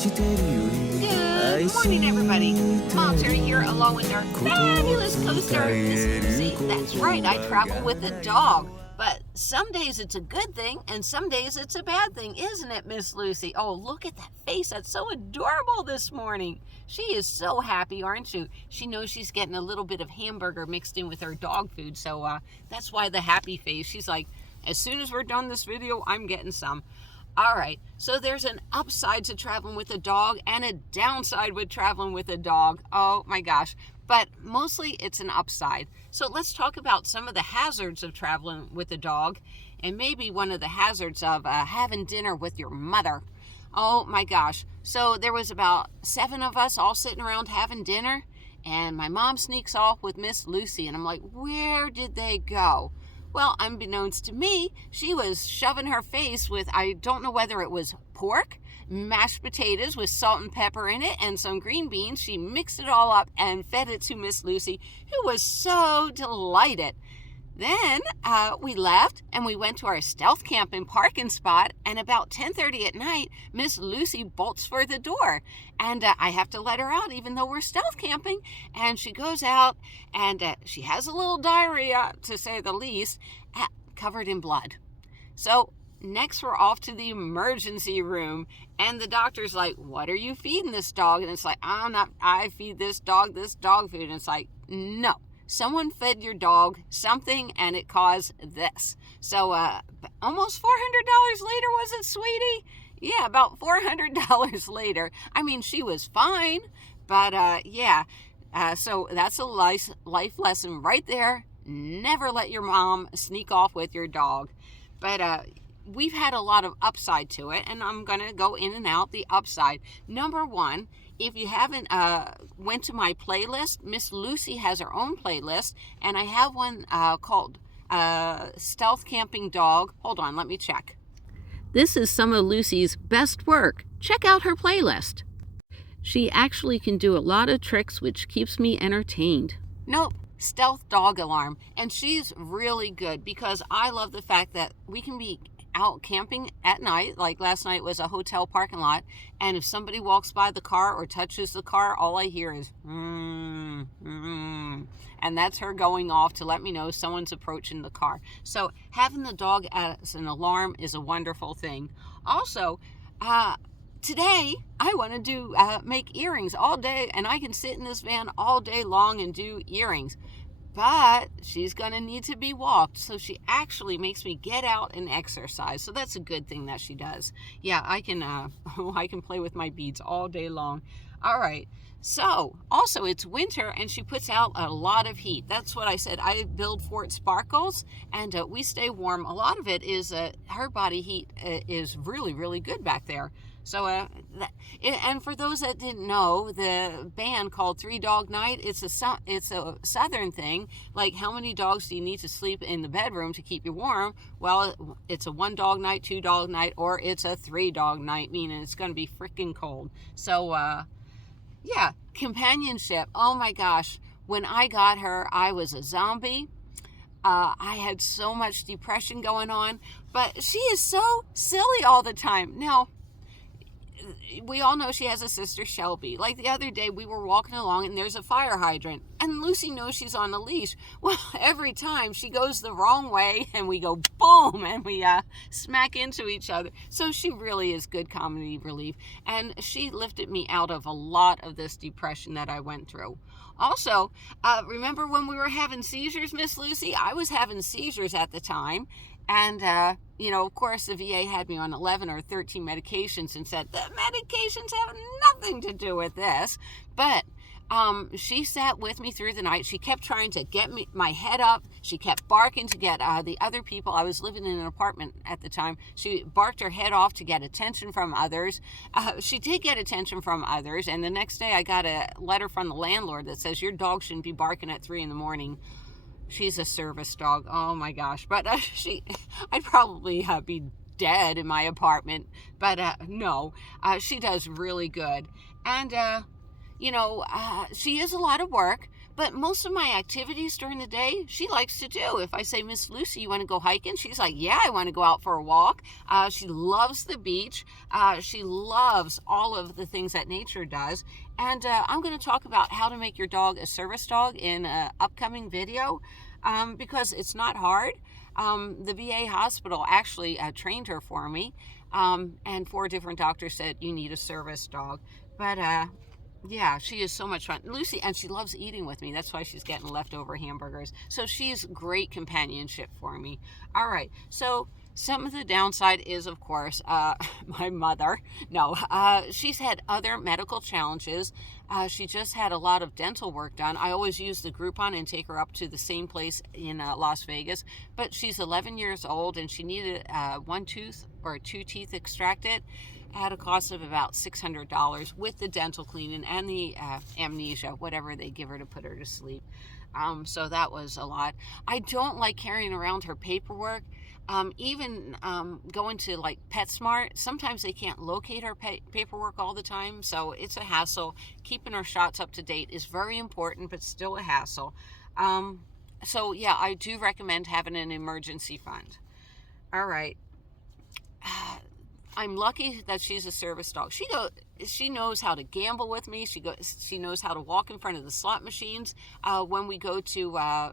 Good morning, everybody. Mom Terry here, along with our fabulous co-star, Miss Lucy. That's right, I travel with a dog. But some days it's a good thing, and some days it's a bad thing, isn't it, Miss Lucy? Oh, look at that face. That's so adorable this morning. She is so happy, aren't you? She knows she's getting a little bit of hamburger mixed in with her dog food, so that's why the happy face. She's like, as soon as we're done this video, I'm getting some. All right, so there's an upside to traveling with a dog and a downside with traveling with a dog. Oh my gosh, but mostly it's an upside. So let's talk about some of the hazards of traveling with a dog, and maybe one of the hazards of having dinner with your mother. Oh my gosh, so there was about 7 of us all sitting around having dinner, and my mom sneaks off with Miss Lucy, and I'm like, where did they go? Well, unbeknownst to me, she was shoving her face with, I don't know whether it was pork, mashed potatoes with salt and pepper in it, and some green beans. She mixed it all up and fed it to Miss Lucy, who was so delighted. Then we left and we went to our stealth camping parking spot, and about 10:30 at night, Miss Lucy bolts for the door, and I have to let her out even though we're stealth camping, and she goes out and she has a little diarrhea, to say the least, covered in blood. So next we're off to the emergency room, and the doctor's like, what are you feeding this dog? And it's like, I feed this dog food. And it's like, no. Someone fed your dog something and it caused this. So almost $400 later, was it, sweetie? Yeah, about $400 later. I mean, she was fine, but so that's a life lesson right there. Never let your mom sneak off with your dog. But we've had a lot of upside to it, and I'm going to go in and out the upside. Number one, if you haven't went to my playlist, Miss Lucy has her own playlist, and I have one called Stealth Camping Dog. Hold on, let me check. This is some of Lucy's best work. Check out her playlist. She actually can do a lot of tricks, which keeps me entertained. Nope, Stealth Dog Alarm. And she's really good because I love the fact that we can be out camping at night, like last night was a hotel parking lot, and if somebody walks by the car or touches the car, all I hear is and that's her going off to let me know someone's approaching the car. So having the dog as an alarm is a wonderful thing. Also, today I want to make earrings all day, and I can sit in this van all day long and do earrings. But she's going to need to be walked, so she actually makes me get out and exercise. So that's a good thing that she does. Yeah, I can play with my beads all day long. All right. So also it's winter, and she puts out a lot of heat. That's what I said. I build Fort Sparkles, and we stay warm. A lot of it is her body heat is really, really good back there. So, and for those that didn't know, the band called 3 Dog Night, it's a southern thing. Like, how many dogs do you need to sleep in the bedroom to keep you warm? Well, it's a 1 dog night, 2 dog night, or it's a 3 dog night, meaning it's going to be freaking cold. So, yeah, companionship. Oh my gosh. When I got her, I was a zombie. I had so much depression going on, but she is so silly all the time. Now, we all know she has a sister, Shelby. Like the other day, we were walking along and there's a fire hydrant, and Lucy knows she's on a leash. Well, every time she goes the wrong way and we go boom and we smack into each other. So she really is good comedy relief, and she lifted me out of a lot of this depression that I went through. Also, remember when we were having seizures, Miss Lucy? I was having seizures at the time. And, of course, the VA had me on 11 or 13 medications and said, the medications have nothing to do with this. But she sat with me through the night. She kept trying to get my head up. She kept barking to get the other people. I was living in an apartment at the time. She barked her head off to get attention from others. She did get attention from others. And the next day I got a letter from the landlord that says, your dog shouldn't be barking at 3 a.m. She's a service dog. Oh my gosh. But I'd probably be dead in my apartment. But no, she does really good. And, she is a lot of work, But most of my activities during the day, she likes to do. If I say, Miss Lucy, you want to go hiking? She's like, yeah, I want to go out for a walk. She loves the beach. She loves all of the things that nature does. And I'm going to talk about how to make your dog a service dog in an upcoming video, because it's not hard. The VA hospital actually trained her for me, and 4 different doctors said you need a service dog. But yeah, she is so much fun. Lucy, and she loves eating with me. That's why she's getting leftover hamburgers. So she's great companionship for me. All right. So some of the downside is, of course, my mother. No, she's had other medical challenges. She just had a lot of dental work done. I always use the Groupon and take her up to the same place in Las Vegas. But she's 11 years old, and she needed 1 tooth or 2 teeth extracted at a cost of about $600 with the dental cleaning and the amnesia, whatever they give her to put her to sleep. So that was a lot. I don't like carrying around her paperwork. Even going to like PetSmart, sometimes they can't locate her paperwork all the time, so it's a hassle. Keeping her shots up to date is very important, but still a hassle. So yeah, I do recommend having an emergency fund. All right. I'm lucky that she's a service dog. She knows how to gamble with me. She knows how to walk in front of the slot machines. When we go to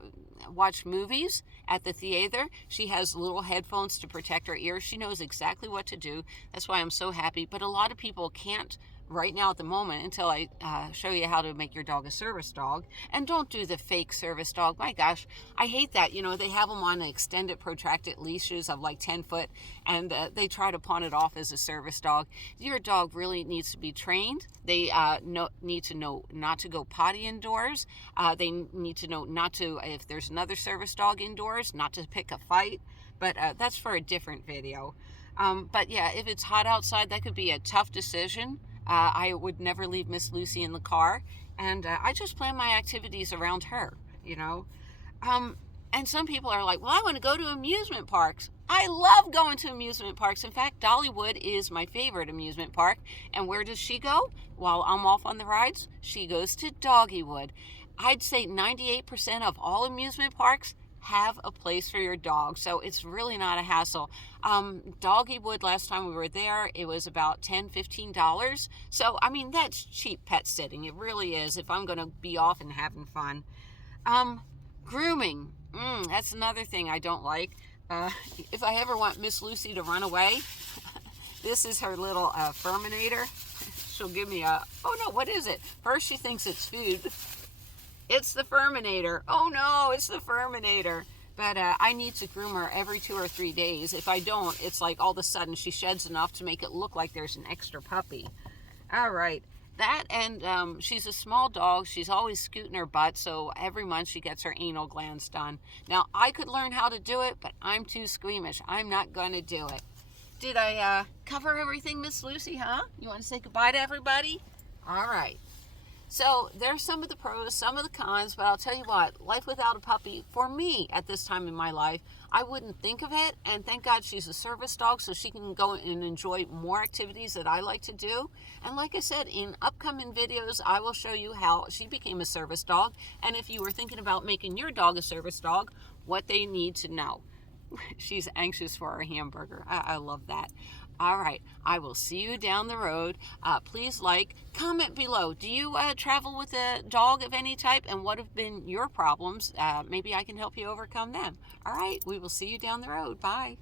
watch movies at the theater, she has little headphones to protect her ears. She knows exactly what to do. That's why I'm so happy. But a lot of people can't right now at the moment until I show you how to make your dog a service dog. And don't do the fake service dog. My gosh, I hate that. You know, they have them on extended protracted leashes of like 10 foot, and they try to pawn it off as a service dog. Your dog really needs to be trained. They need to know not to go potty indoors. They need to know not to, if there's another service dog indoors, not to pick a fight. But that's for a different video. But yeah, if it's hot outside, that could be a tough decision. I would never leave Miss Lucy in the car, and I just plan my activities around her, you know. And some people are like, well, I want to go to amusement parks. I love going to amusement parks. In fact, Dollywood is my favorite amusement park. And where does she go? While I'm off on the rides, she goes to Doggywood. I'd say 98% of all amusement parks have a place for your dog, so it's really not a hassle. Doggywood, last time we were there, it was about $10-15. So I mean, that's cheap pet sitting. It really is, if I'm going to be off and having fun. Grooming, that's another thing I don't like. If I ever want Miss Lucy to run away, this is her little Furminator. She'll give me oh no, what is it? First she thinks it's food. It's the Furminator. Oh no, it's the Furminator. But I need to groom her every 2 or 3 days. If I don't, it's like all of a sudden she sheds enough to make it look like there's an extra puppy. All right. That, and she's a small dog. She's always scooting her butt, so every month she gets her anal glands done. Now, I could learn how to do it, but I'm too squeamish. I'm not going to do it. Did I cover everything, Miss Lucy, huh? You want to say goodbye to everybody? All right. So there's some of the pros, some of the cons, but I'll tell you what, life without a puppy, for me at this time in my life, I wouldn't think of it. And thank God she's a service dog, so she can go and enjoy more activities that I like to do. And like I said, in upcoming videos, I will show you how she became a service dog. And if you were thinking about making your dog a service dog, what they need to know. She's anxious for her hamburger. I love that. All right, I will see you down the road. Please comment below. Do you travel with a dog of any type, and what have been your problems? Maybe I can help you overcome them. All right, we will see you down the road. Bye.